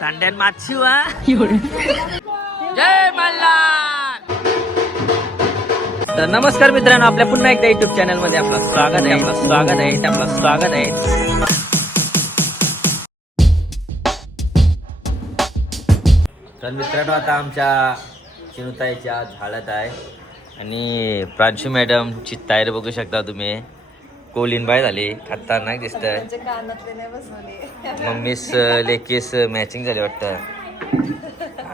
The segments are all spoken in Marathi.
तांड्यान मागशी वा जय मल्हार. तर नमस्कार मित्रांनो, आपल्या पुन्हा एकदा युट्यूब चॅनल मध्ये आपलं स्वागत आहे. तर मित्रांनो, आता आमच्या चिनुताईच्या झाडात आहे आणि प्रांशू मॅडमची तयारी बघू शकता तुम्ही. कोलिन बाय झाली, खतरनाक दिसतंय. मम्मीस लेकीस मॅचिंग झाली वाटतं.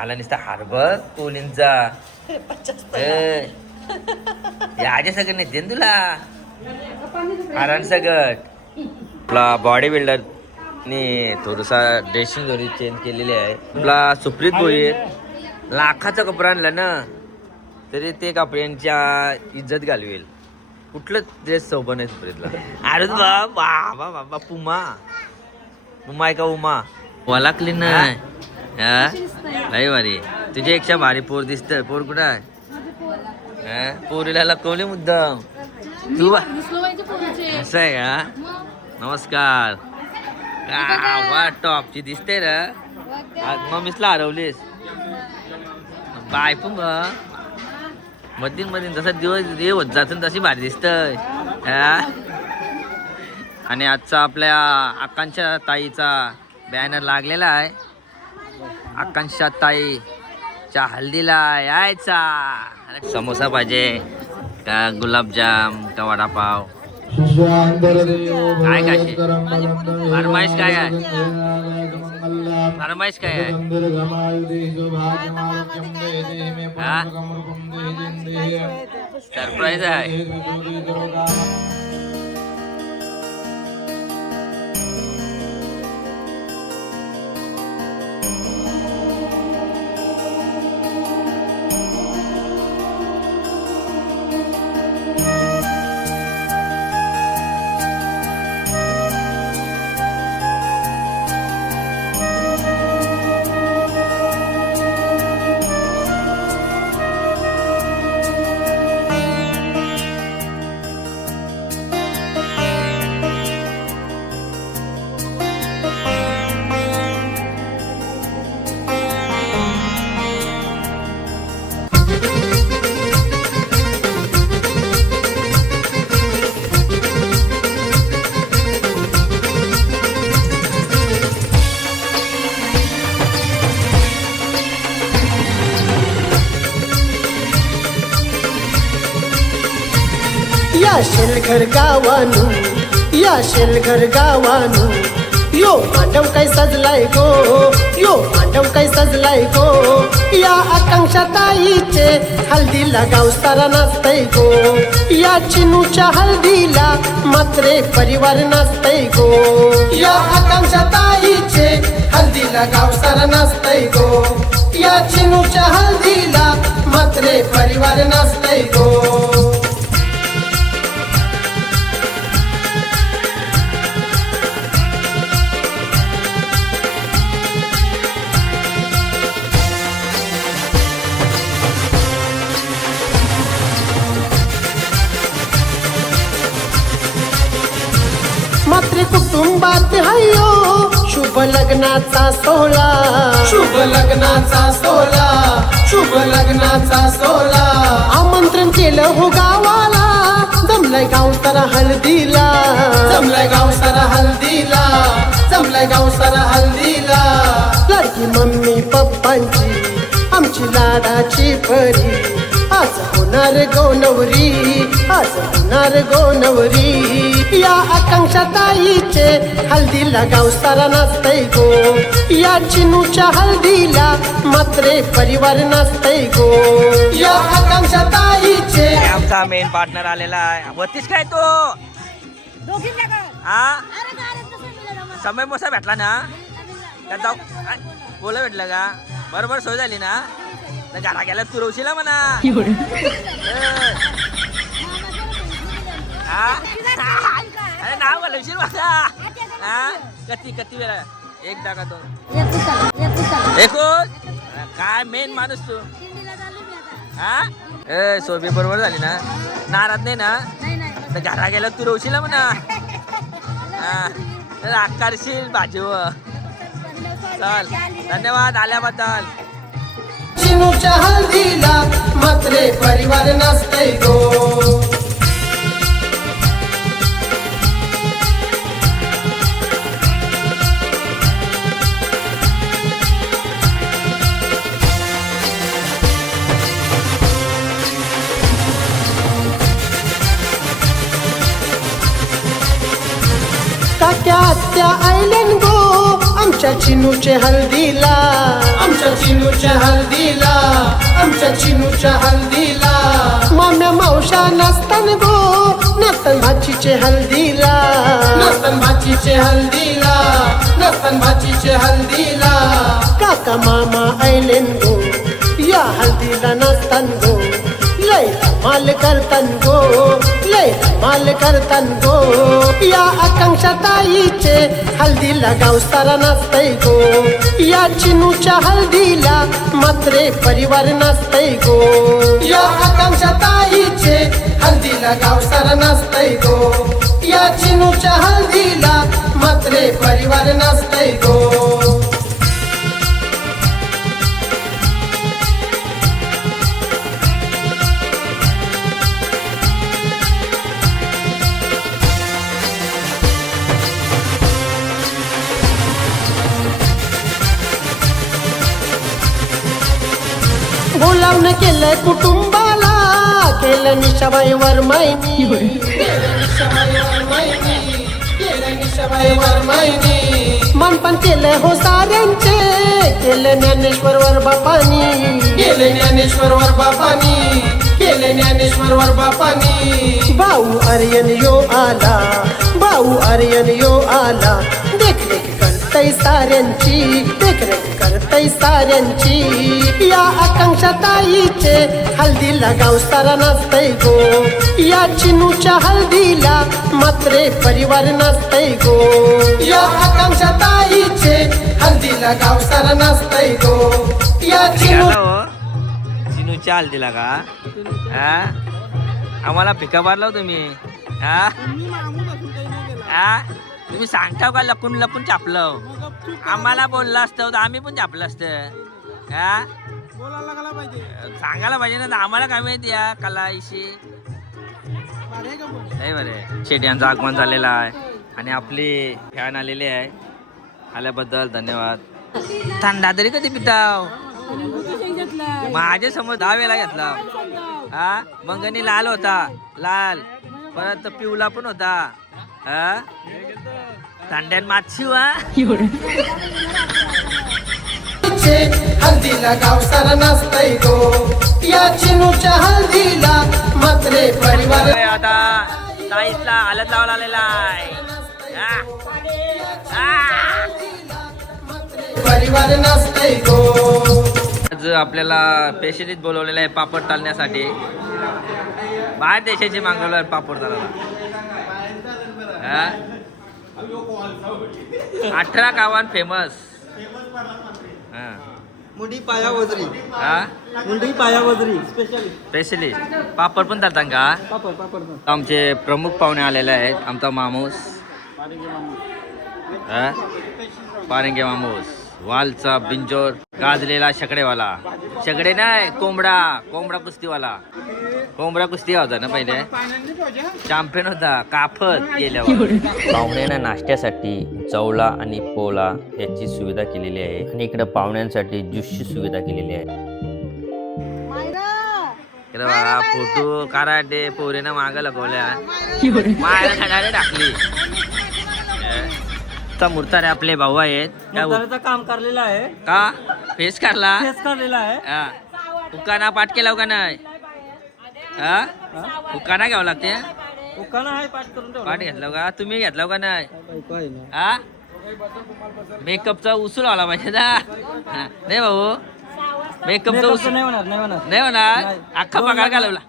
आला नुसता हार्बर कोलिनचा याच्या सगळं नेते तुला आराम सगळं. आपला बॉडी बिल्डर ने थोडासा ड्रेसिंग जरी चेंज केलेली आहे. आपला सुप्रीत भोई लाखाचा कपडा आणला ना तरी ते कपड्यांच्या इज्जत घालवेल. कुठलं ड्रेस सोबन आहे सुप्रीतला. अरे बाबा बाबा पुमा आहे का उमा वाला क्लीन नाही लय भारी. तुझ्या एकशा भारी पोर दिसत. पोर कुठं आहे? पोरीला लकवले मुद्दाम तू असं आहे का? नमस्कार. टॉपची दिसते रे. मम्मीसला हरवलीस बाय पण मधीन जसा दिवस होत जात तशी भारी दिसतय. आणि आजचा आपल्या आकांक्षा ताईचा बॅनर लागलेला आहे. आकांक्षा ताईच्या हल्दीला यायचा. समोसा पाहिजे का गुलाबजाम का वडापाव काय काय फरमाईश काय आहे? फरमाईश काय आहे? सरप्राईज आहे. या शेलघर गावानू यो मांडव काय सजलाय गो. यो मांडव काय सजलाय गो. या आकांक्षा ताईचे हल्दीला गाव सारा नाचतय गो. या चिनूच्या हल्दीला मात्रे परिवार नाचतय गो. या आकांक्षा ताईचे हल्दीला गाव सारा नाचतय गो. या चिनूच्या हल्दीला मात्रे परिवार नाचतय गो. मात्र कुटुंबात हायो शुभ लग्नाचा सोहळा. शुभ लग्नाचा सोहळा. शुभ लग्नाचा सोहळा. आमंत्रण केलं हो गावाला. जमलंय गाव सारा हळदीला. जमलंय गाव सारा हळदीला. जमलंय गाव सारा हळदीला. लाडकी मम्मी पप्पांची आमची लाडाची परी आज होणार गोनवरी. आज होणार गोनवरी. या आकांक्षा ताईचे हल्दीला गाव सारा नाचतय गो. या चिनूच्या हल्दीला मात्रे परिवार नाचतय गो. या आकांक्षा ताईचे आमचा मेन पार्टनर आलेला आहे. वरतीच काय तो हा समय मोसा भेटला ना का जाऊ बोला भेटलं का? बरोबर सोय झाली ना. घरा गेला तुरवशीला म्हणा. अरे नाव घालवशील माझा. कती वेळा एकदा का दोन एकूण काय मेन माणूस तू. हा सोबी बरोबर झाली ना. नाराज नाही ना. घरा गेला तुरवशीला म्हणा. आकारशील भाजीव. चल धन्यवाद आल्याबद्दल. चिनूच्या हल्दीला मात्र परिवार नसतंय गो. काक्या आत्या आयलन गो आमच्या चिनूच्या हल्दीला. आमच्या चिनूच्या हल्दीला. आमच्या चिनूच्या हल्दीला. माम्या मावशा नसतान गो नसतान भाचीचे हल्दीला. नसतान भाचीचे हल्दीला. नसतान भाचीचे हल्दीला. काका मामा आयलन गो या हल्दीला नसतान गो. लय माल करतन गो. लय माल करतन गो. या आकांक्षा ताईचे हल्दीला गावसारा नसतंय गो. या चिनूच्या हल्दीला मात्र परिवार नसतंय गो. या आकांक्षा ताईचे हल्दीला गावसारा नसतंय गो. या चिनूच्या हल्दीला मात्र परिवार नसतंय गो. बोलावणं केलं कुटुंबाला. केलं निशाबाई वरमाईनी. मनपण केलं हो साऱ्यांचे. केलं ज्ञानेश्वर वर बापानी. केलं ज्ञानेश्वर वर बापानी. केलं ज्ञानेश्वर वर बापानी. भाऊ आर्यन यो आला. भाऊ आर्यन यो आला. देखरेख करतय साऱ्यांची. देखरेख करतय साऱ्यांची. या आकांक्षा ताईचे हल्दीला गावसारा नसतंय गो. या चिनूच्या हल्दीला मात्र परिवार नसतंय गो. या आकांक्षा ताईचे हल्दीला गावसारा नसतंय गो. या चिनूच्या हल्दीला का हा आम्हाला पिका मारला तुम्ही. हा तुम्ही सांगता का लपून लपून चापलं. आम्हाला बोललं असतं तर आम्ही पण चापलं असतं. हा सांगायला पाहिजे ना. आम्हाला काय माहिती या कलाशी नाही बरे. शेट यांचं आगमन झालेलं आहे आणि आपली फॅन आलेली आहे. आल्याबद्दल धन्यवाद. थंडा तरी कधी पिताव. माझ्या समोर 10 वेळा घेतला. हा मंगनी लाल होता. लाल परत पिवला पण होता. हा थंड्यात माछी वा. हल्दीला गावसारा नसतंय गो. या चिनूच्या हल्दीला मात्र परिवार. आता ताईसला हालत लावला आलेला आहे. परिवार नसतंय गो. आज आपल्याला पेशलीत बोलवलेलं आहे पापड टाळण्यासाठी. बाहेर देशाची मागवलं पापड चालायला. 18 गावान फेमस. मुंडी पाया वजरी. हा मुंडी पाया वजरी स्पेशली पापड पण चालतात का. पापड आमचे प्रमुख पाहुणे आलेले आहेत. आमचा मामूस पारंगे मामूस. वालचा बिंजोर गाजलेला शेकडेवाला. शेकडे नाही कोंबडा. कोंबडा कुस्तीवाला. कोंबडा कुस्ती होता ना पहिले. चॅम्पियन होता. काफत गेल्यावर. पाहुण्यांना नाश्त्यासाठी चवला आणि पोला याची सुविधा केलेली आहे आणि इकडे पाहुण्यांसाठी ज्यूसची सुविधा केलेली आहे. फोटो कराटे पोरीनं माग लगवल्या. मायला खाणारे टाकली. मूर्तारे आपले भाऊ आहेत. काम करलेलं आहे का फेस करला. फेस करलेला आहे. उकाना पाठ केला का नाही. हा उकाना घ्यावं लागते. उकाना आहे पाठ करून ठेवला. पाठ घेतला का तुम्ही घेतला का नाही. बायको आहे ना. हा मेकअपचा उसूल आला पाहिजे ना. नाही भाऊ मेकअपचा उसूल नाही होणार. नाही होणार. नाही होणार. अख्खा पगार घालवला.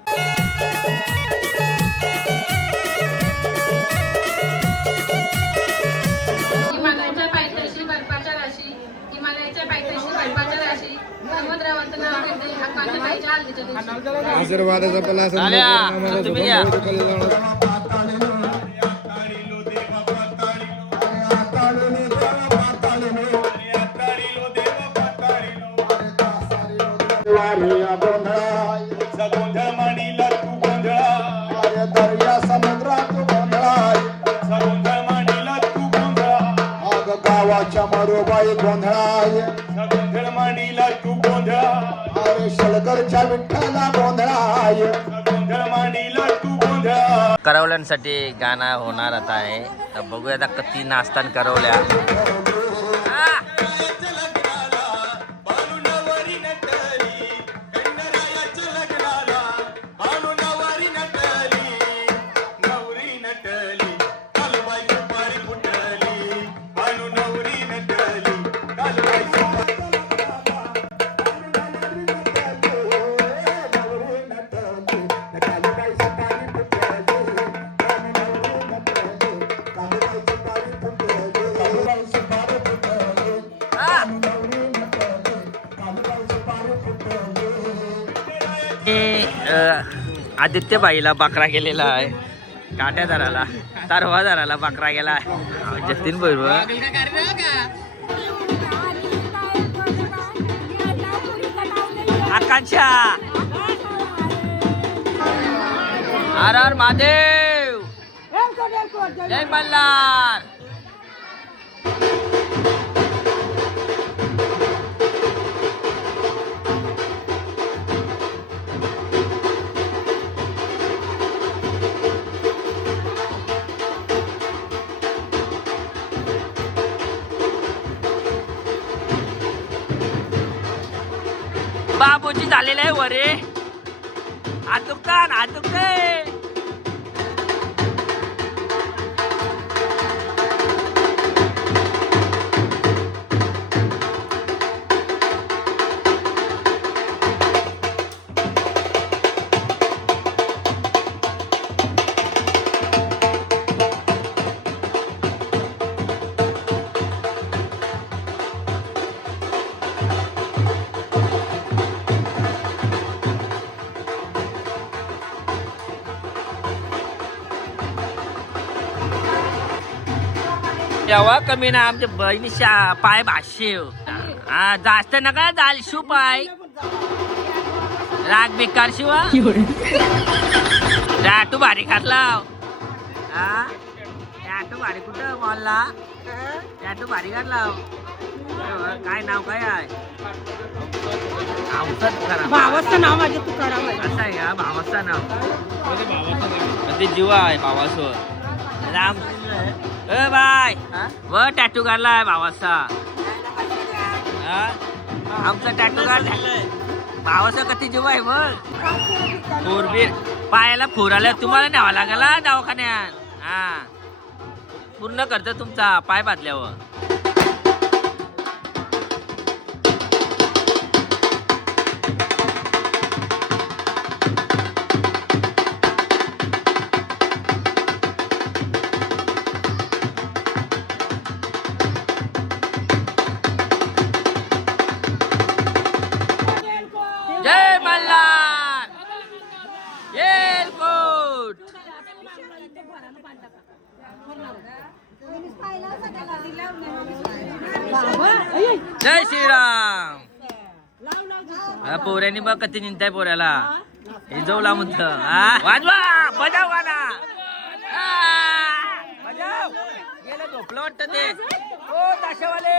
हिमालयाच्या पायथ्याशी बर्फाच्या राशी. हिमालयाच्या पायथ्याशी बर्फाच्या राशी. समुद्रावरचं नाव घेते आकांक्षा ताईच्या हल्दीच्या दिवशी. आशीर्वादाचा पलास तुम्ही घ्या. गोंधळ मांडीला तू गोंधळा दर्या समुद्रात गोंधळा गोंधळ मांडीला तू गोंधळा अग गावाच्या मरोबाई गोंधळा गोंधळ मांडीला तू गोंधळा अरे शलगरच्या विठ्ठला गोंधळा गोंधळ मांडीला तू गोंधळा. करवल्यांसाठी गाणं होणार आता आहे तर बघूया आता किती नाचताना करवल्या. आदित्यबाईला बकरा गेलेला आहे, काट्यादाराला तरवादाराला बकरा गेला आहे. जतीन बरोबर आकांक्षा हर हर महादेव जय मल्हार. बाबूजी झालेलं आहे वरे आतुकतान आतुकते. तेव्हा कमी ना आमच्या बहिणीच्या पाय भाष्य हा जास्त नका जाल शिव पाय राग बेकार शिवा टॅटू भारी खातला हा टॅटू भारी कुठं मॉलला टॅटू भारी घातला. काय नाव काय आहे भावाचं नाव माझे तू करा असं आहे का भावाचं नाव ते जीवा आहे भावासोबत राम बाय व टॅटू काढलाय भावाचा आमचा टॅटू काढलाय भावाचा कधी जीव आहे मग फोरबीर पायाला फोर आल्या तुम्हाला न्यावा लागेल दवाखान्यात. हा पूर्ण करतो तुमचा पाय बांधल्यावर. जय मल्हार येलकोट. जय श्रीराम. पोऱ्यानी बघ कधी निघताय पोऱ्याला हे जवला म्हणत वाजवा बजाव गाणा बजाव गेलं झोपलं वाटतं ते ओ ताशावाले.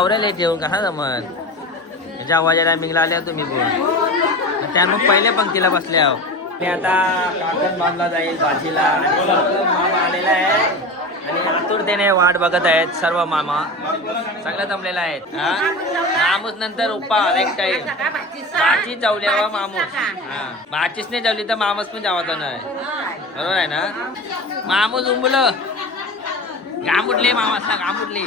आवरेल येऊन कसा जमत जेवायच्या टायमिंगला आल्या तुम्ही पण त्यामुळे पहिले पंक्तीला बसले आहो. मी आता काकण बांधला जाईल भाजीला आणि सर्व मामा आलेला आहे आणि आतुरतेने वाट बघत आहेत सर्व मामा. सगळं जमलेलं आहेत. मामूस नंतर उपा एक टाईम भाची जेवल्यावर मामूस. भाचीच नाही जेवली तर मामूस पण जेवायचं नाही. बरोबर आहे ना. मामूस उंबलं घामुटले मामा घामुटले.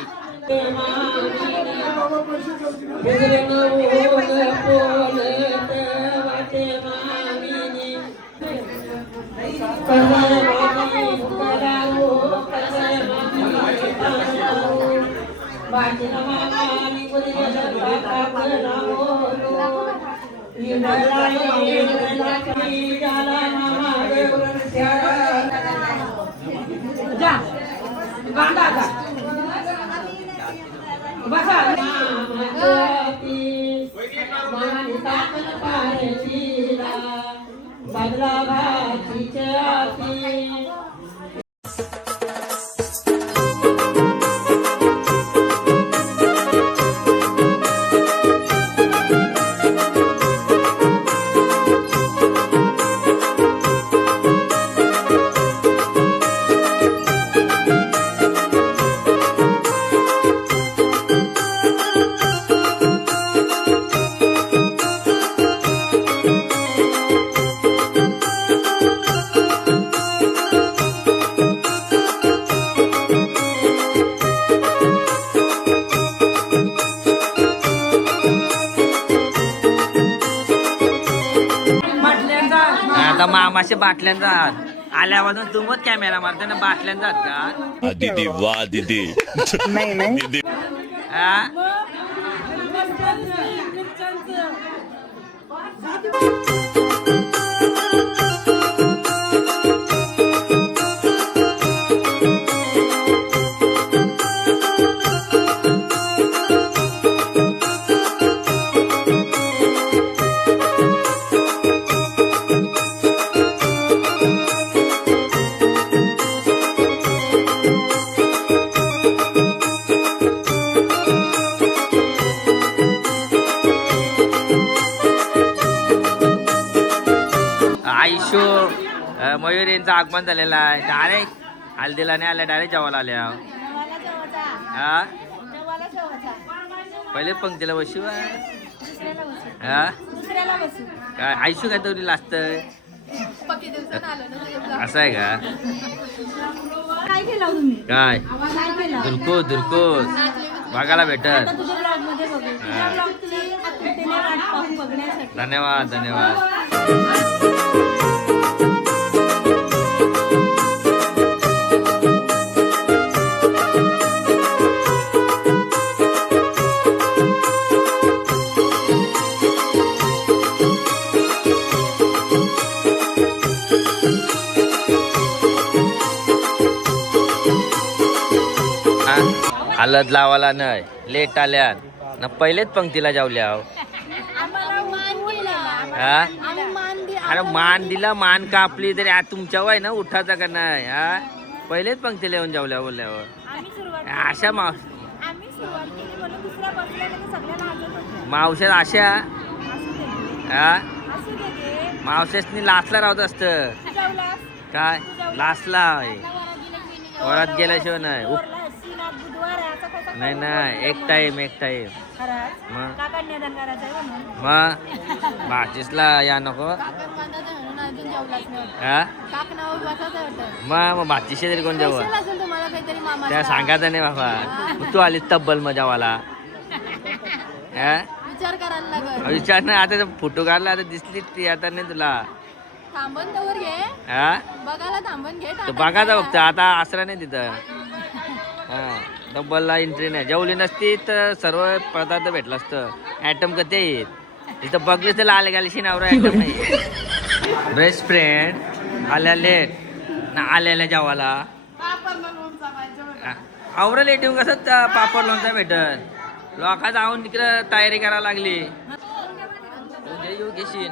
आता मामाशे बाटल्यांचा हात आल्यापासून तुम्हीच कॅमेरा मारताना बाटल्यांचा हात का दीदी वाह दीदी दीदी हा आयुष्य मयूर यांचं आगमन झालेलं आहे. डायरेक्ट हल्दीला नाही आल्या डायरेक्ट जेवायला आल्या. हा पहिले पंक्तीला बसू हा काय आयुष्य काय तरी लागत असं आहे का काय केलं तुम्ही काय काय केलं दुरकोस दुरकोस बघायला भेटत. आता तुझ्या ब्लॉग मध्ये बघू तुझ्या ब्लॉगची आतुरतेने वाट पाहून बघण्यासाठी. धन्यवाद धन्यवाद. हलद लावाला नाही लेट आल्यात ना पहिलेच पंक्तीला जेवल्या. हा अरे मान दिला मान कापली तरी आज तुमच्या वय ना उठायचा का नाही. हा पहिलेच पंक्तीला येऊन जेवल्या बोलल्यावर अशा मावशात अशा हा मावशासनी लाचला राहत असत काय लाचला वरात गेल्याशिवाय नाही. नाही नाही एक टाइम मग भाचीसला या नको हा मग भाचीशी तरी कोण जेव्हा त्या सांगायचं नाही बाबा तू आलीस तब्बल मजावाला विचार नाही. आता फोटो काढला आता दिसली ती आता नाही तुला हा बघायचा फक्त आता आसरा नाही तिथं. हा डब्बलला एंट्री नाही. जेवली नसती तर सर्व पदार्थ भेटला असतं. ॲटम कधी येत तिथं बघले तर आले गालीशी नावरा ॲटम नाही. बेस्ट फ्रेंड आल्या लेट ना आल्याला जेवाला आवरा लेट येऊन कसं पापड लोणचा भेटत लोका जाऊन तिकडं तयारी करायला लागली. येऊ घेशील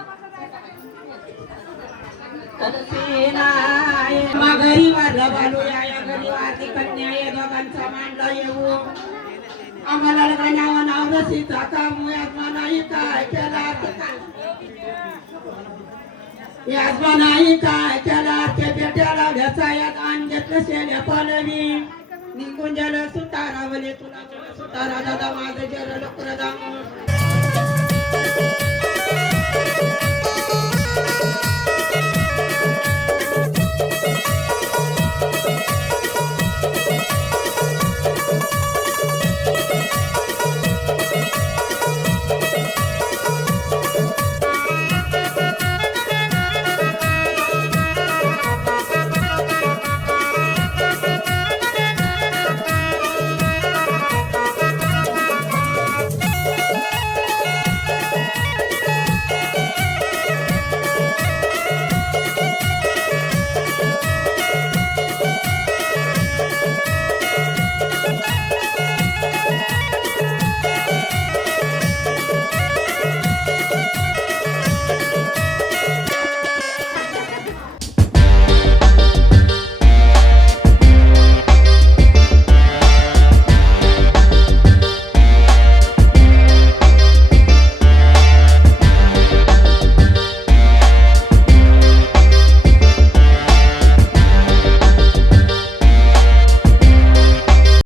घरी वाजला बालू या घरी वाजी कन्या या दोघांचा मांडला येऊ आम्हाला नावा नाव रसीचा काम याजमानाही काय केला याजमानाही काय केला ते बेट्याला व्यवसायात आण घेतलं शेल्या पालवी निघून गेलं सुतारावले तुला सुतारा दादा माझं जर लकर दाम